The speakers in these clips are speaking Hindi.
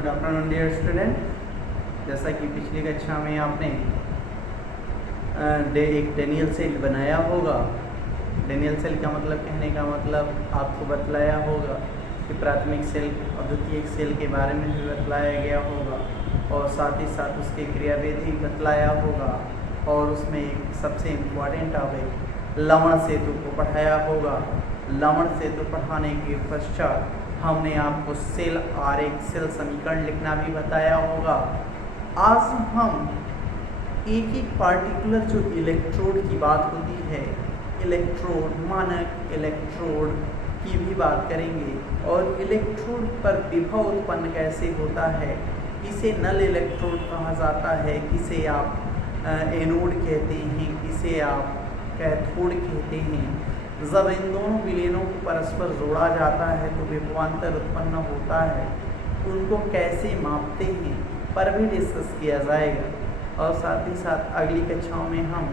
Good afternoon dear student. जैसा कि पिछली कक्षा में आपने एक डेनियल सेल बनाया होगा। डेनियल सेल का मतलब, कहने का मतलब आपको बतलाया होगा कि प्राथमिक सेल और द्वितीयक सेल के बारे में भी बतलाया गया होगा और साथ ही साथ उसके क्रियाविधि बतलाया होगा और उसमें एक सबसे इम्पॉर्टेंट टॉपिक लवण सेतु को पढ़ाया होगा। लवण सेतु पढ़ाने के पश्चात हमने आपको सेल आरेख, सेल समीकरण लिखना भी बताया होगा। आज हम एक एक पार्टिकुलर जो इलेक्ट्रोड की बात होती है, इलेक्ट्रोड, मानक इलेक्ट्रोड की भी बात करेंगे और इलेक्ट्रोड पर विभव उत्पन्न कैसे होता है, किसे नल इलेक्ट्रोड कहा जाता है, किसे आप एनोड कहते हैं, किसे आप कैथोड कहते हैं। जब इन दोनों विलयनों को परस्पर जोड़ा जाता है तो विभवांतर उत्पन्न होता है, तो उनको कैसे मापते हैं पर भी डिस्कस किया जाएगा और साथ ही साथ अगली कक्षाओं में हम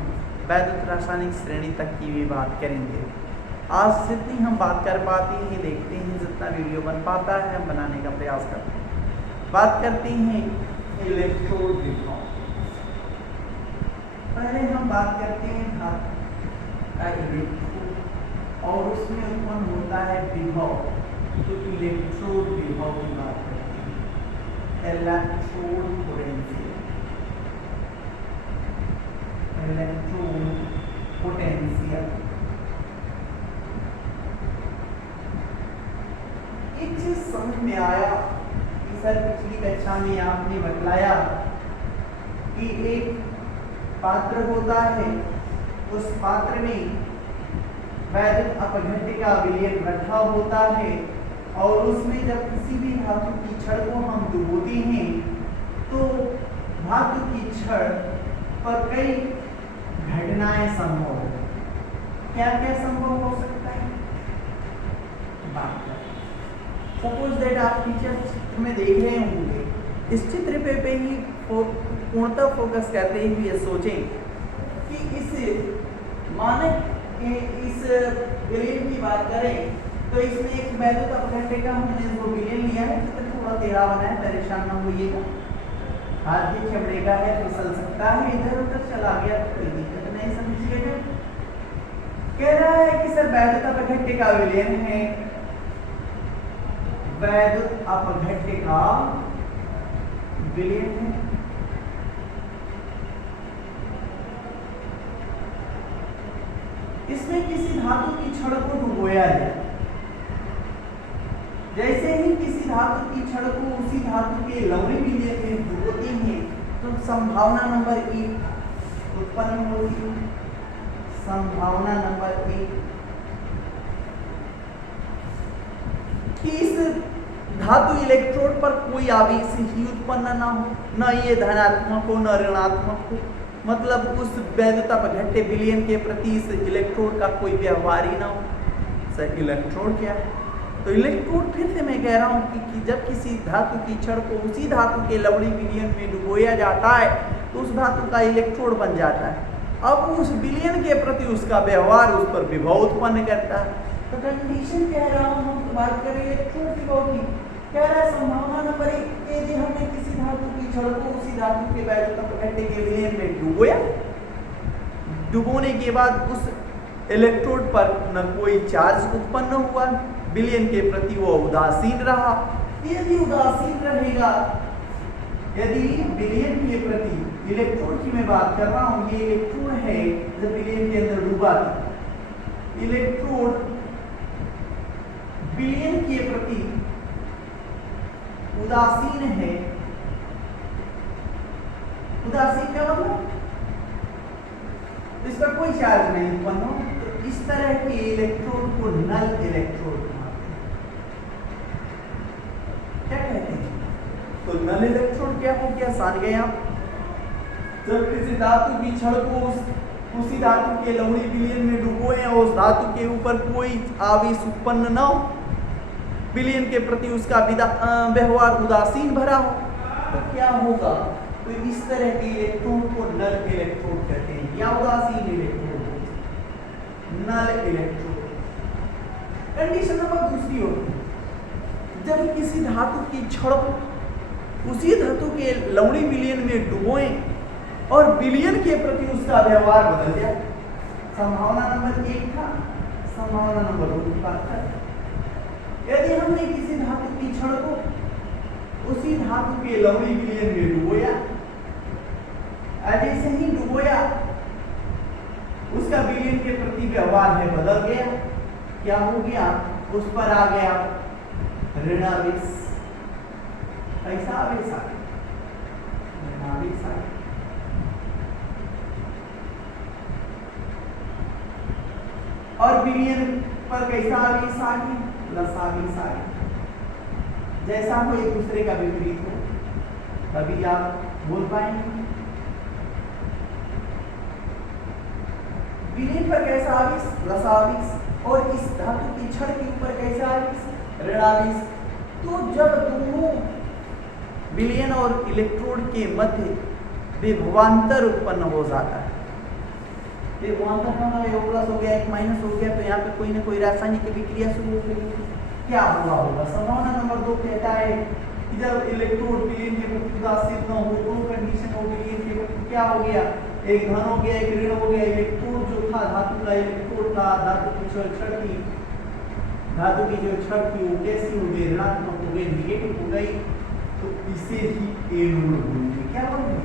वैद्युत रासायनिक श्रेणी तक की भी बात करेंगे। आज जितनी हम बात कर पाते हैं, देखते हैं जितना वीडियो बन पाता है हम बनाने का प्रयास करते हैं। बात करते हैं इलेक्ट्रोड विभव। पहले हम बात करते हैं धातु का इलेक्ट्रोड और उसमें उत्पन्न होता है विभव, तो इलेक्ट्रोड विभव की बात करते हैं। Electrode potential, electrode potential. एक चीज समझ में आया कि सर पिछली कक्षा में आपने बतलाया कि एक पात्र होता है, उस पात्र में वैद्युत अपघट्य का विलयन रखा होता है और उसमें जब किसी भी धातु की छड़ को हम डुबोते हैं तो धातु की छड़ पर कई घटनाएं संभव हो। क्या क्या संभव हो सकता है? बात करें। सपोज दैट आप टीचर चित्र में देख रहे होंगे, इस चित्र पे ही पूर्णतः फोकस करते हुए सोचें कि इस मानक इस विलयन की बात करें तो इसमें एक वैद्युत अपघट्य का हमने जो विलयन लिया है, चित्र थोड़ा टेढ़ा बना है, परेशान न होइएगा। हाथ भी चमड़े का है, फिसल सकता है, इधर उधर चला गया तो कोई दिक्कत नहीं, समझिएगा। कह रहा है कि सर वैद्युत अपघट्य का विलयन है, वैद्युत अपघट्य का विलयन है। इसमें किसी धातु की छड़ को डुबोया जाए। जैसे ही किसी धातु की छड़ को उसी धातु के लवणीय विलयन में डुबोते हैं तो संभावना नंबर 1 उत्पन्न होती है। संभावना नंबर 1 कि इस धातु इलेक्ट्रोड पर कोई आवेश ही उत्पन्न ना हो, न ये धनात्मक हो न ऋणात्मक हो, मतलब उस वैद्युत अपघट्य विलयन के प्रति इस इलेक्ट्रोड का कोई व्यवहार ही ना हो। सर इलेक्ट्रोड क्या है? तो इलेक्ट्रोड फिर से मैं कह रहा हूँ कि जब किसी धातु की छड़ को उसी धातु के लवणीय विलयन में डुबोया जाता है तो उस धातु का इलेक्ट्रोड बन जाता है। अब उस विलयन के प्रति उसका व्यवहार उस पर विभव उत्पन्न करता है। तो कंडीशन कह रहा हूँ, हम बात करें इलेक्ट्रोड विभव की, कह रहा है संभावना नंबर 1, यदि हमने किसी धातु की छड़ को उसी धातु के वैद्युत अपघट्य के विलयन में डुबोया, डुबोने के बाद उस इलेक्ट्रोड पर न कोई चार्ज उत्पन्न हुआ, विलयन के प्रति वो उदासीन रहा। यदि उदासीन रहेगा, यदि विलयन के प्रति, इलेक्ट्रोड की मैं बात कर रहा हूँ, ये इलेक्ट्रोड है जब विलयन के अंदर डूबा था, इलेक्ट्रोड विलयन के प्रति उदासीन है। उदासीन का मतलब इस पर कोई चार्ज नहीं उत्पन्न हो, तो इस तरह के इलेक्ट्रोड को नल इलेक्ट्रोड कहते हैं। क्या कहते हैं? तो नल इलेक्ट्रोड क्या हो गया? जान गए आप? जब किसी धातु की छड़ को उसी धातु के लवणीय विलयन में डुबोए और उस धातु के ऊपर कोई आवेश उत्पन्न न हो, विलयन के प्रति उसका व्यवहार उदासीन भरा हो, तो क्या होगा? तो इस तरह के इलेक्ट्रोड को नल इलेक्ट्रोड कहते हैं या उदासीन इलेक्ट्रोड, नल इलेक्ट्रोड। कंडीशन नंबर दूसरी होती है, जब किसी धातु की छड़ उसी धातु के लवणी विलयन में डुबोएं और विलयन के प्रति उसका व्यवहार बदल जाए। संभावना नंबर 1 था, संभावना नंबर 2 की बात कर। यदि हमने किसी धातु की छड़ को उसी धातु के लवणी विलयन में डुबोया, जैसे ही डुबोया उसका विलयन के प्रति व्यवहार है बदल गया, क्या हो गया, उस पर आ गया ऋणावेश। कैसा आवेश आ गया, ऋणावेश आ गया। और विलयन पर कैसा आवेश आ गया, लसावेश आ गया। जैसा हो एक दूसरे का विपरीत हो तभी आप बोल पाएंगे। विलयन पर कैसा आवेश, लसावेश, और इस धातु की छड़ के ऊपर कैसा आवेश, ऋणावेश। तो जब दोनों विलयन और इलेक्ट्रोड के मध्य विभवांतर उत्पन्न हो जाता है, विभवांतर का एक प्लस हो गया एक माइनस हो गया, तो यहाँ पे कोई ना कोई रासायनिक अभिक्रिया शुरू हो गई। क्या हुआ होगा, संभावना नंबर 2 कहता है कि जब इलेक्ट्रोड विलयन के प्रति उदासीन न हो, दो कंडीशन हो विलयन के प्रति, क्या हो गया, एक धन हो गया एक ऋण हो गया। इलेक्ट्रोड जो था धातु का इलेक्ट्रोड था, धातु की जो छड़ थी वो कैसी हो गई, ऋणात्मक हो गई, निगेटिव हो गई। तो इसे ही एनोड बोलेंगे। क्या बोलेंगे,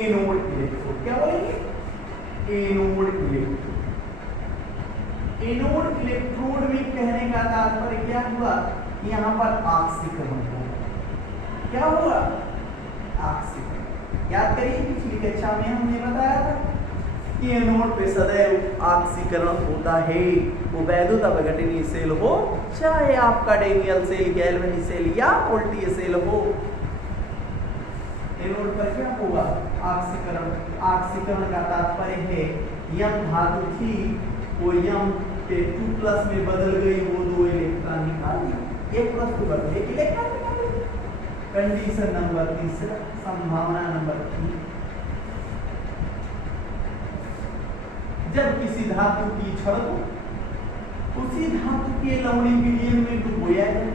एनोड इलेक्ट्रोड। क्या बोलेंगे, एनोड इलेक्ट्रोड। एनोड इलेक्ट्रोड में कहने का तात्पर्य क्या हुआ, यहाँ पर ऑक्सीकरण होगा। क्या हुआ, ऑक्सीकरण। याद करिए पिछली कक्षा में हमने बताया था कि एनोड पे सदैव ऑक्सीकरण होता है, वो वैद्युत अपघटनीय सेल हो, चाहे आपका डैनियल सेल, गैल्वेनी सेल या वोल्टीय सेल हो। एनोड पर क्या होगा, ऑक्सीकरण। ऑक्सीकरण का तात्पर्य है यम धातु थी वो यम पे 2+ में बदल गई, वो 2 इलेक्ट्रॉन निकाल दिया, 1 + 2 बदल 1 इलेक्ट्रॉन निकाल दिया। कंडीशन नंबर 3, संभावना नंबर 3, जब किसी धातु की छड़ को उसी धातु के लवणी विलयन में डुबोया जाए,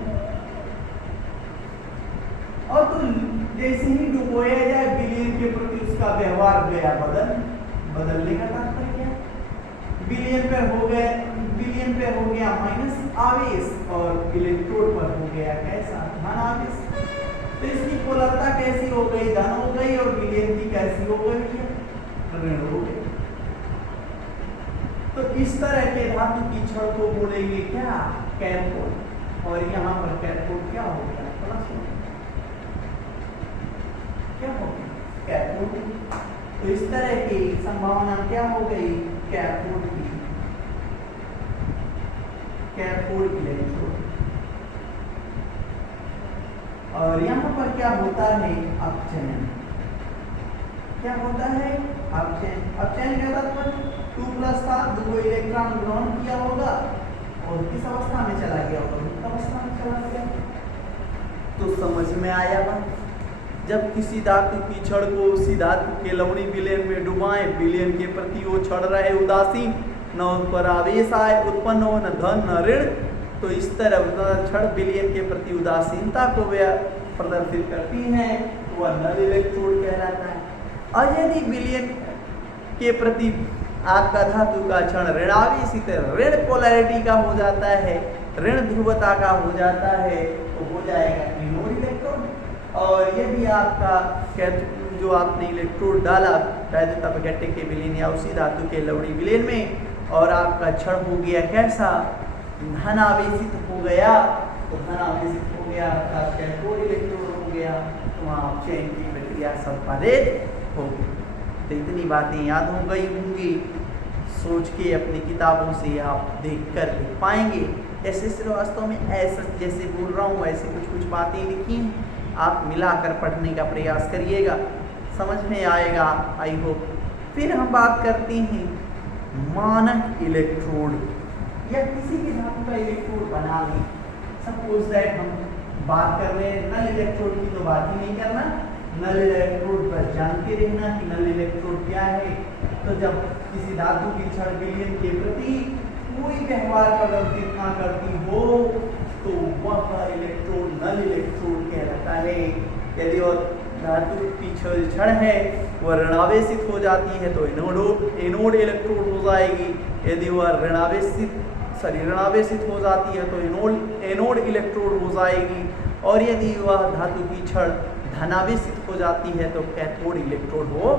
और तो जैसे ही डुबोया जाए विलयन के प्रति उसका व्यवहार गया बदलने का तात्पर्य क्या, विलयन पे हो गया माइनस आवेश और इलेक्ट्रोड पर हो गया कैसा, धन आवेश। तो इसकी पोलरता कैसी हो गई, धन हो गई, और विलयन की कैसी हो गई, ऋण हो गई। तो इस तरह के धातु की छड़ को बोलेंगे क्या, कैथोड। और यहाँ पर कैथोड क्या हो गया, प्लस हो गया। क्या हो गया, कैथोड। तो इस तरह की संभावना क्या हो गई, कैथोड की, कैथोड इलेक्ट्रोड। और यहाँ पर क्या होता है, अपचयन। क्या होता है, अपचयन। अपचयन का तात्पर्य 2+ था, 2 इलेक्ट्रॉन ग्रहण किया होगा और किस अवस्था में चला गया होगा, मुक्त अवस्था में चला गया। तो समझ में आया बात। जब किसी धातु की छड़ को उसी धातु के लवणी विलयन में डुबाएं, विलयन के प्रति वो छड़ रहे उदासीन, न उस पर आवेश आए उत्पन्न हो, न धन न ऋण, तो इस तरह छड़ विलयन के प्रति उदासीनता को प्रदर्शित करती है, तो वह नल इलेक्ट्रोड कहलाता है। और यदि विलयन के प्रति आपका धातु का छड़ ऋणावेशित ऋण पोलैरिटी का हो जाता है, ऋण ध्रुवता का हो जाता है, तो हो जाएगा एनोड इलेक्ट्रोड। और यदि आपका जो आपने इलेक्ट्रोड डाला वैद्युत अपघट्य के विलयन या उसी धातु के लवणी विलयन में, और आपका छड़ हो गया कैसा, धनावेशित हो गया, तो धनावेशित हो गया अर्थात कैथोड इलेक्ट्रोड हो गया, तो वहाँ अपचयन की प्रक्रिया संपादित होगी। तो इतनी बातें याद हो गई होंगी, सोच के अपनी किताबों से आप देख कर लिख पाएंगे। ऐसे श्रीवास्तव में ऐसा जैसे बोल रहा हूँ वैसे कुछ बातें लिखी हैं, आप मिलाकर पढ़ने का प्रयास करिएगा, समझ में आएगा आई होप। फिर हम बात करते हैं मानक इलेक्ट्रोड या किसी भी धातु का इलेक्ट्रोड बना लें। सपोज दैट हम बात कर रहे हैं नल इलेक्ट्रोड की, तो बात ही नहीं करना, नल इलेक्ट्रोड पर जानते रहना कि नल इलेक्ट्रोड क्या है। तो जब किसी धातु की छड़ विलयन के प्रति कोई व्यवहार प्रदर्शित ना करती हो, तो वह इलेक्ट्रोड नल इलेक्ट्रोड कहलाता है। यदि और धातु की छड़ है वह ऋणावेशित हो जाती है तो एनोड इलेक्ट्रोड हो जाएगी। यदि वह ऋणावेशित हो जाती है तो एनोड इलेक्ट्रोड हो जाएगी। और यदि वह धातु की छड़ धनावेशित हो जाती है तो कैथोड इलेक्ट्रोड हो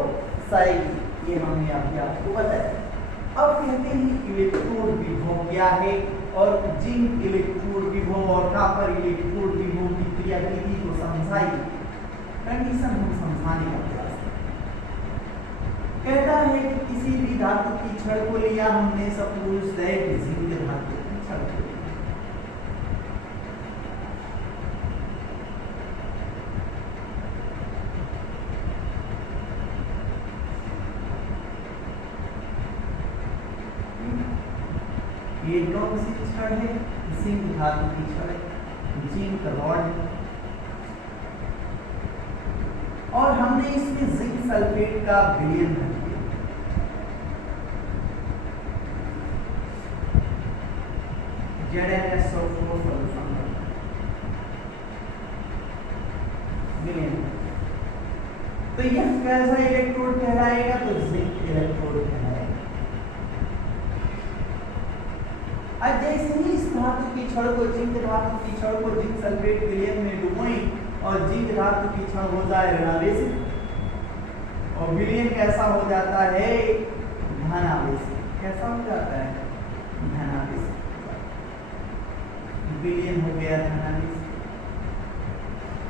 जाएगी। ये हमने अभी आपको बताया। अब कहते हैं इलेक्ट्रोड विभव क्या है और जिंक इलेक्ट्रोड विभव और कॉपर इलेक्ट्रोड विभव की क्रियाविधि को समझाइए। कंडीशन हम समझाने का प्रयास कहता है कि किसी भी धातु की छड़ को लिया हमने, सपोज दैट जिंक धातु की छड़ को लिया। ये कौन सी छड़ है? जिंक धातु की छड़ है, जिंक रॉड। और हमने इसमें जिंक सल्फेट का विलयन कर दिया। ZnSO4 विलयन। तो यह कैसा इलेक्ट्रोड कहलाएगा? तो जिंक इलेक्ट्रोड कहलाएगा। अब जैसे ही इस धातु की छड़ को, जिंक धातु की छड़ को जिंक सल्फेट विलयन में डुबोई और जिंक धातु की छड़ हो जाए ऋणावेशित और विलयन कैसा हो जाता है? धनावेशित। कैसा हो जाता है? धनावेशित। विलयन हो गया धनावेशित।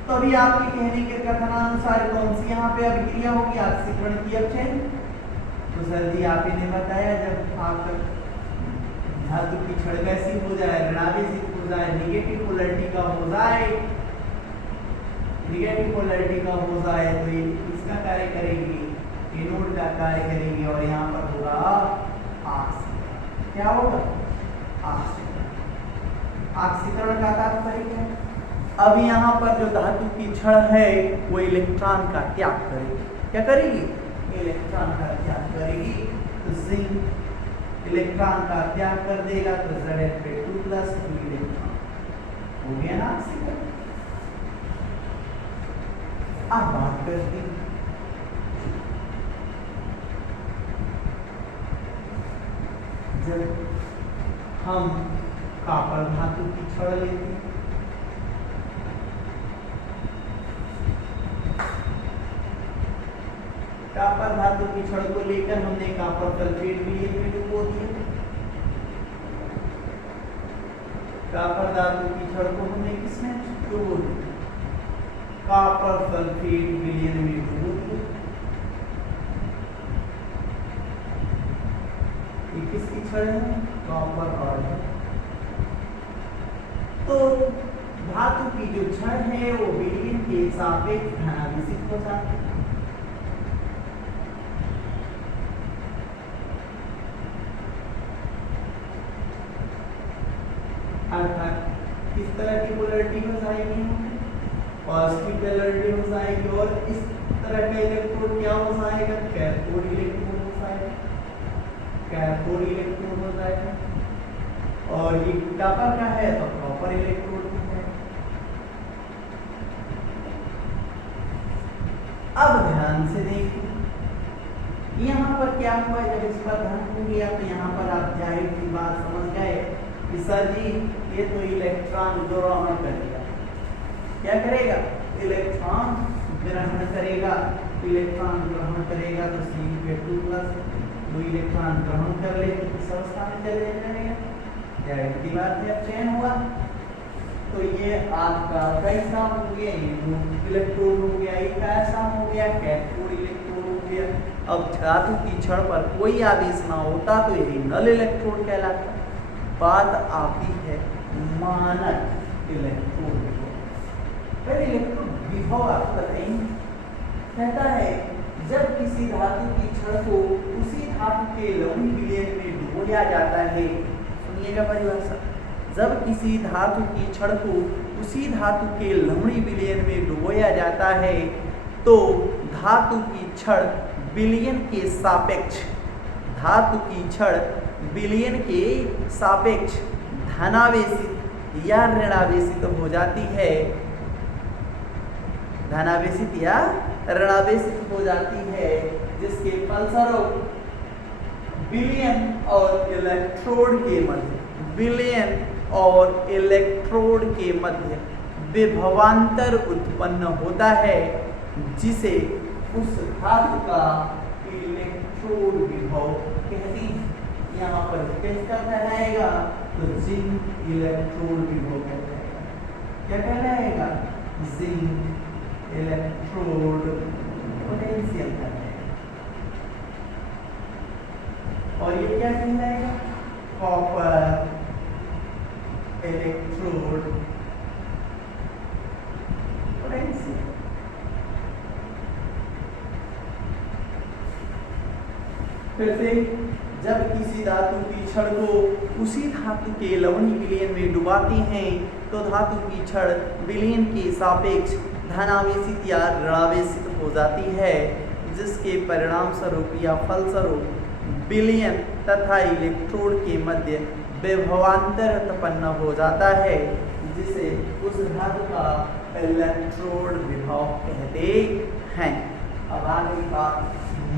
तो अभी आपके कहने के कथनानुसार कौन सी यहाँ पे अभिक्रिया होगी? ऑक्सीकरण की अपचयन। तो सर जी आप ही ने बताया, जब आपका धातु की छड़ कैसी हो जाए? ऋणावेशित हो जाए, निगेटिव पोलैरिटी का हो जाए, निगेटिव पोलैरिटी का हो जाए तो ये इसका कार्य करेगी, एनोड का कार्य करेगी और यहाँ पर होगा ऑक्सीकरण। क्या होगा? ऑक्सीकरण। ऑक्सीकरण का तात्पर्य क्या है? अब यहाँ पर जो धातु की छड़ है वो इलेक्ट्रॉन का त्याग करेगी। क्या करेगी? इलेक्ट्रॉन का त्याग करेगी। तो जिंक इलेक्ट्रॉन का त्याग कर देगा तो Zn2 प्लस 2 इलेक्ट्रॉन हो गया ना ऑक्सीकरण। अब बात करते हैं जब हम कॉपर धातु की छड़ लेते हैं, कॉपर धातु की छड़ को लेकर हमने कॉपर सल्फेट विलयन में डुबो दिया। कॉपर धातु की छड़ को हमने किसमें डुबो दिया? कॉपर सल्फेट विलयन में डुबो दिया। ये किसकी छड़ है? Copper rod. तो धातु की जो छड़ है वो विलयन के सापेक्ष धनावेशित हो जाती है। अर्थात किस तरह की पोलैरिटी हो जाएगी? पॉजिटिव पोलैरिटी हो जाएगी। और इस तरह का इलेक्ट्रोड क्या हो जाएगा? कैथोड इलेक्ट्रोड हो जाएगा। कैथोड इलेक्ट्रोड हो जाएगा। और ये कॉपर का है तो कॉपर इलेक्ट्रोड हो जाएगा। अब ध्यान से देखिए यहाँ पर क्या हुआ। जब इस पर ध्यान हो गया तो यहाँ पर आप जाहिर सी बात समझ गए कि सर जी ये तो इलेक्ट्रॉन ग्रहण करेगा। क्या करेगा? इलेक्ट्रॉन ग्रहण करेगा। इलेक्ट्रॉन ग्रहण करेगा तो Cu2 प्लस 2 इलेक्ट्रॉन ग्रहण कर ले तो किस अवस्था में चले जाएगा? जाहिर बात है अपचयन हुआ। तो ये आपका कैसा हो गया? इलेक्ट्रोड हो गया। ये कैसा हो गया? कैथोड इलेक्ट्रोड हो गया। अब धातु की छड़ पर कोई आवेश ना होता तो ये नल इलेक्ट्रोड कहलाता। बात आती है मानक इलेक्ट्रोड विभव। पहले इलेक्ट्रोड विभव आपको बताएंगे। कहता है जब किसी धातु की छड़ को उसी धातु के लवणीय विलयन में डुबोया जाता है, सुनिएगा परिभाषा, जब किसी धातु की छड़ को उसी धातु के लवणीय विलयन में डुबोया जाता है तो धातु की छड़ विलयन के सापेक्ष, धातु की छड़ विलयन के सापेक्ष धनावेशित या ऋणावेशित हो जाती है। धनावेशित या ऋणावेशित हो जाती है, जिसके फलस्वरूप विलयन और इलेक्ट्रोड के मध्य विभवांतर उत्पन्न होता है, जिसे उस धातु का इलेक्ट्रोड विभव कहते हैं। यहाँ पर किसका कहलाएगा? तो जिंक इलेक्ट्रोड विभव कहलाएगा। क्या कहलाएगा? जिंक इलेक्ट्रोड पोटेंशियल कहलाएगा। और ये क्या कहलाएगा? Copper electrode potential. फिर से जब किसी धातु की छड़ को उसी धातु के लवणीय विलयन में डुबाते हैं तो धातु की छड़ विलयन के सापेक्ष धनावेशित या ऋणावेशित हो जाती है, जिसके परिणाम स्वरूप या फलस्वरूप विलयन तथा इलेक्ट्रोड के मध्य विभवांतर उत्पन्न हो जाता है, जिसे उस धातु का इलेक्ट्रोड विभव कहते हैं। अब आगे बात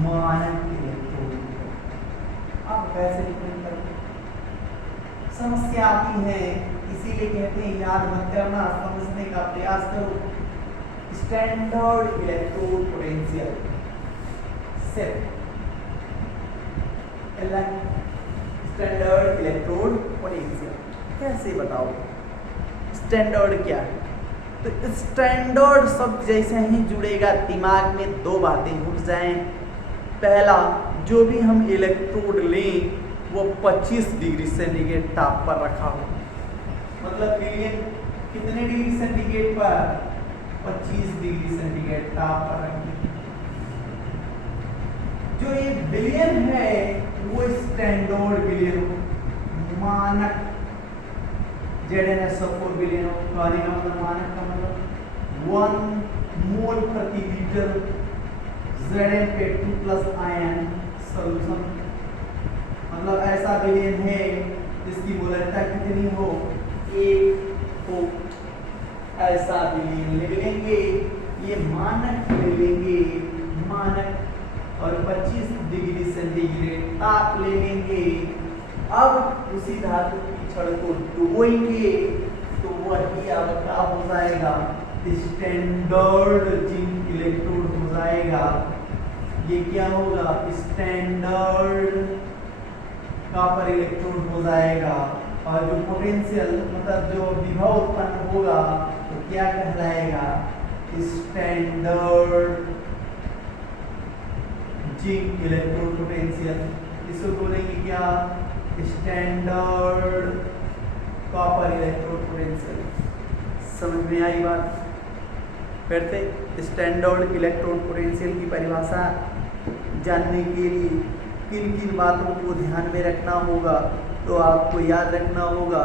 मानक इलेक्ट्रोड। अब कैसे डिफाइन करें? समस्या आती है, इसीलिए कहते हैं याद मत करना, समझने का प्रयास करो। Standard electrode potential set standard electrode potential कैसे बताओ? स्टैंडर्ड क्या है? तो स्टैंडर्ड शब्द जैसे ही जुड़ेगा दिमाग में दो बातें घुस जाएं। पहला, जो भी हम इलेक्ट्रोड लें वो 25 डिग्री सेंटीग्रेड ताप पर रखा हो, मतलब विलयन कितने डिग्री सेंटीग्रेड पर? 25 डिग्री सेंटीग्रेड ताप पर रखें। जो ये विलयन है वो स्टैंडर्ड विलयन हो, मानक ZnSO4 विलयन हो। कहने का मतलब मानक का मतलब 1 मोल प्रति लीटर Zn2 आयन सॉल्यूशन, मतलब ऐसा विलयन है जिसकी मोलरता कितनी हो? 1 हो। ऐसा विलयन ले लेंगे, ये मानक ले लेंगे, मानक, और 25 डिग्री सेंटीग्रेड ताप ले लेंगे। अब उसी धातु की छड़ को डुबोएंगे तो वही अब क्या हो जाएगा? स्टैंडर्ड जिंक इलेक्ट्रोड हो जाएगा। ये क्या होगा? स्टैंडर्ड कॉपर इलेक्ट्रोड हो जाएगा। और जो पोटेंशियल मतलब जो विभव उत्पन्न होगा तो क्या कहलाएगा? Standard zinc electrode potential. इसको बोलेंगे क्या? Standard copper electrode potential. समझ में आई बात? फिर से स्टैंडर्ड इलेक्ट्रोड पोटेंशियल की परिभाषा जानने के लिए किन किन बातों को ध्यान में रखना होगा? तो आपको याद रखना होगा,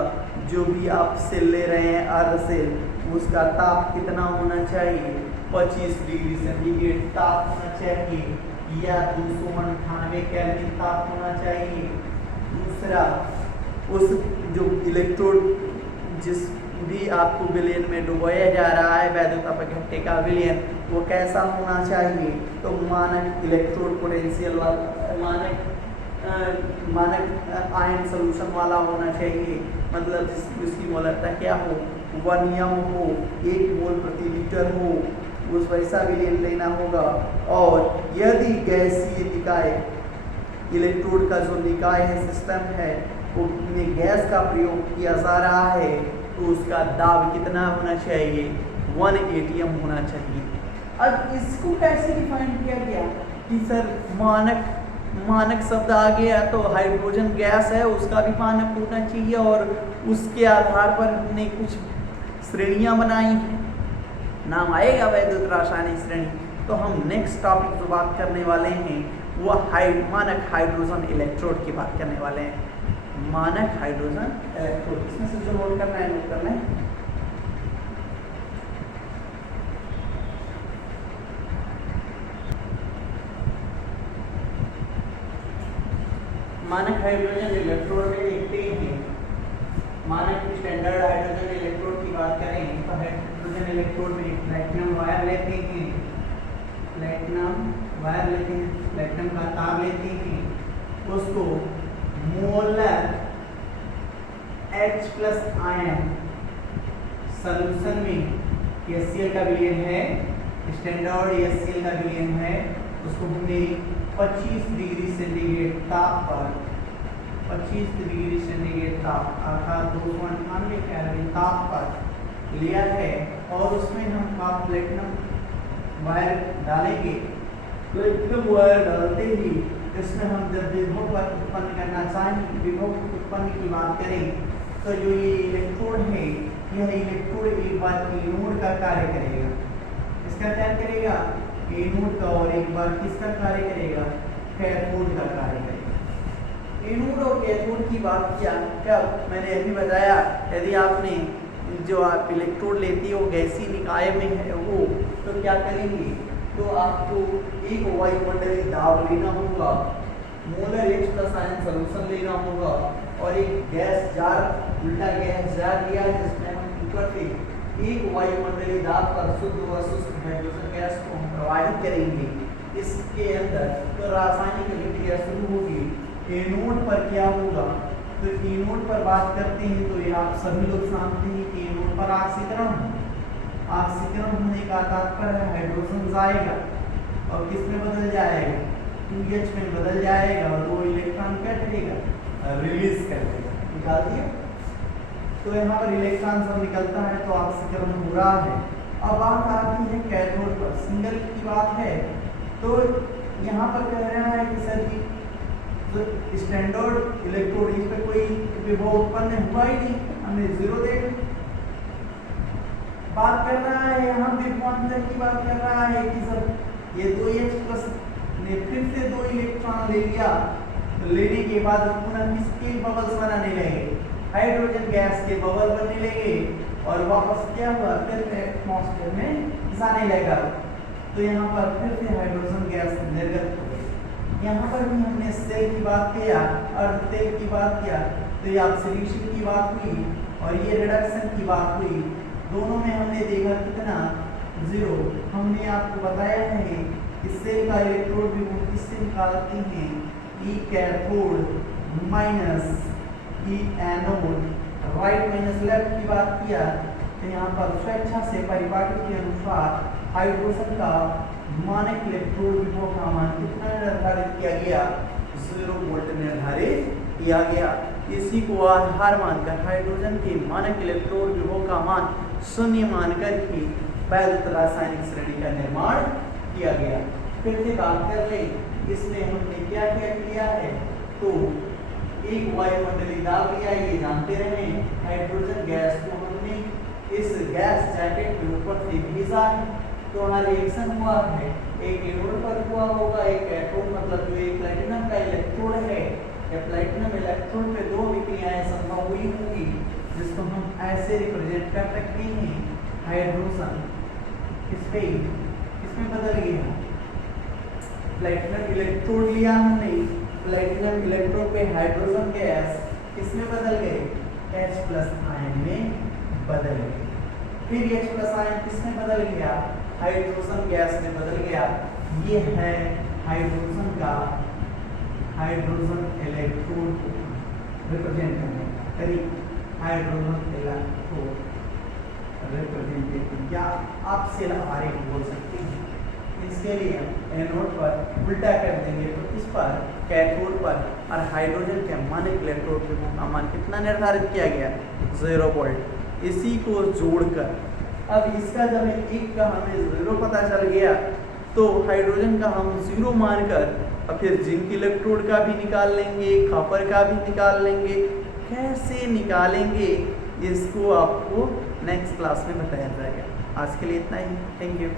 जो भी आप सेल ले रहे हैं अर्ध सेल, उसका ताप कितना होना चाहिए? 25 डिग्री सेंटीग्रेड ताप होना चाहिए या 298 केल्विन ताप होना चाहिए। दूसरा, उस जो इलेक्ट्रोड जिस भी आपको विलयन में डुबोया जा रहा है वैद्युत अपघट्य का विलयन, वो कैसा होना चाहिए? तो मानक इलेक्ट्रोड पोटेंशियल वाला, मानक आयन सॉल्यूशन वाला होना चाहिए, मतलब जिसकी मोलरता क्या हो? 1 m हो, 1 मोल प्रति लीटर हो, उस वैसा विलयन लेना होगा। और यदि गैसीय निकाय इलेक्ट्रोड का जो निकाय है, सिस्टम है, वो में गैस का प्रयोग किया जा रहा है तो उसका दाब कितना होना चाहिए? 1 atm होना चाहिए। अब इसको कैसे डिफाइन किया गया कि सर मानक शब्द आ गया तो हाइड्रोजन गैस है उसका भी मानक होना चाहिए, और उसके आधार पर हमने कुछ श्रेणियां बनाई हैं, नाम आएगा वैद्युत रासायनिक श्रेणी। तो हम नेक्स्ट टॉपिक जो बात करने वाले हैं वो मानक हाइड्रोजन इलेक्ट्रोड की बात करने वाले हैं। मानक हाइड्रोजन इलेक्ट्रोड, इसमें से जो नोट करना है नोट करना है। मानक हाइड्रोजन इलेक्ट्रोड में देखते हैं, मानक स्टैंडर्ड हाइड्रोजन इलेक्ट्रोड की बात करें तो हाइड्रोजन इलेक्ट्रोड में प्लैटिनम वायर लेते हैं, प्लैटिनम का तार लेते हैं, उसको मोलर H+ आयन सॉल्यूशन में HCl का विलयन है, स्टैंडर्ड HCl का विलयन है, उसको हमने 25 डिग्री सेंटीग्रेड ताप पर 25 डिग्री सेंटीग्रेड ताप अर्थात 298 केल्विन ताप पर लिया है और उसमें हम प्लैटिनम वायर डालेंगे। प्लैटिनम वायर डालते ही इसमें हम जब विभव उत्पन्न करना चाहें, विभव उत्पन्न की बात करें तो जो ये इलेक्ट्रोड है, यह इलेक्ट्रोड एक बार एनोड का कार्य करेगा। इसका क्या करेगा? एनोड का, और एक बार किसका कार्य करेगा? कैथोड का कार्य करेगा। एनोड और कैथोड की बात किया कब? मैंने अभी बताया, यदि आपने जो आप इलेक्ट्रोड लेती हो गैसीय निकाय में है वो, तो क्या करेंगे? तो आपको एक वायुमंडलीय दाब लेना होगा, मोलर H+ आयन सॉल्यूशन लेना होगा और एक गैस जार, उल्टा गैस जार लिया जिसमें हम ऊपर से एक वायुमंडलीय दाब पर शुद्ध व शुष्क हाइड्रोजन गैस को हम प्रवाहित करेंगे इसके अंदर। तो रासायनिक अभिक्रिया शुरू होगी। एनोड पर क्या होगा? तो एनोड पर बात करते हैं तो ये आप सभी लोग जानते हैं कि एनोड पर ऑक्सीकरण होने का तात्पर्य है हाइड्रोजन जाएगा और किस में बदल जाएगा? 2H में बदल जाएगा और 2 इलेक्ट्रॉन क्या करेगा? रिलीज कर देगा, निकाल दिया। तो यहाँ पर इलेक्ट्रॉन सब निकलता है तो ऑक्सीकरण हो रहा है। अब बात आती है कैथोड पर, सिंगल की बात है तो यहाँ पर कह रहा है कि सर जी तो स्टैंडर्ड इलेक्ट्रोड, इस पर कोई विभव उत्पन्न हुआ ही नहीं, हमने 0 दे बात कर रहा है। यहाँ विभवांतर की बात कर रहा है कि सर ये 2H+ ने फिर से 2 इलेक्ट्रॉन ले लिया, तो लेने के बाद पुनः किसके बबल्स बनाने लगे? हाइड्रोजन गैस के बबल बनने लगे और वापस क्या हुआ? फिर से एटमॉस्फेयर में जाने लगा। तो यहाँ पर फिर से हाइड्रोजन गैस निर्गत हो गई। यहाँ पर भी हमने सेल की बात किया, अर्ध सेल की बात किया, तो ये ऑक्सीडेशन की बात हुई और ये रिडक्शन की बात हुई। दोनों में हमने देखा कितना? 0। हमने आपको बताया है कि सेल का इलेक्ट्रोड विभव किससे निकालते हैं? E cathode minus E anode, right minus left की बात किया तो यहाँ पर स्वेच्छा से परिपाटी के अनुसार हाइड्रोजन का मानक इलेक्ट्रोड विभव का मान कितना निर्धारित किया गया? 0 वोल्ट निर्धारित किया गया। इसी को आधार मानकर हाइड्रोजन के मानक इलेक्ट्रोड विभव का मान 0 मानकर ही वैध रासायनिक श्रेणी का निर्माण किया गया। फिर से बात कर ले, इसमें हमने क्या क्या किया है? तो एक वायुमंडलीय दाब लिया, ये जानते रहे। हाइड्रोजन गैस को हमने इस गैस जैकेट के ऊपर से भेजा है, तो वहाँ रिएक्शन हुआ है। एक एनोड पर हुआ होगा, एक कैथोड, मतलब जो एक प्लैटिनम का इलेक्ट्रोड है या प्लैटिनम इलेक्ट्रोड पे 2 विक्रियाएं संभव हुई होंगी, जिसको हम ऐसे रिप्रेजेंट कर सकते हैं। हाइड्रोजन इसमें बदल गया, प्लैटिनम इलेक्ट्रोड लिया हमने, प्लैटिनम इलेक्ट्रोड पे हाइड्रोजन गैस किसमें बदल गए? H+ आयन में बदल गए। फिर H+ आयन किसमें बदल गया? हाइड्रोजन गैस में बदल गया। ये है हाइड्रोजन इलेक्ट्रोड रिप्रेजेंट करने का तरीका। हाइड्रोजन इलेक्ट्रोड रिप्रेजेंटेटिव या आप सेल आरेख बोल सकते हैं। इसके लिए एनोड पर उल्टा कर देंगे तो इस पर कैथोड पर और हाइड्रोजन के मानक इलेक्ट्रोड विभव का मान कितना निर्धारित किया गया? 0 वोल्ट। इसी को जोड़कर अब इसका जब एक का हमें 0 पता चल गया तो हाइड्रोजन का हम 0 मानकर और फिर जिंक इलेक्ट्रोड का भी निकाल लेंगे, कॉपर का भी निकाल लेंगे। कैसे निकालेंगे इसको आपको नेक्स्ट क्लास में बताया जाएगा। आज के लिए इतना ही। Thank you.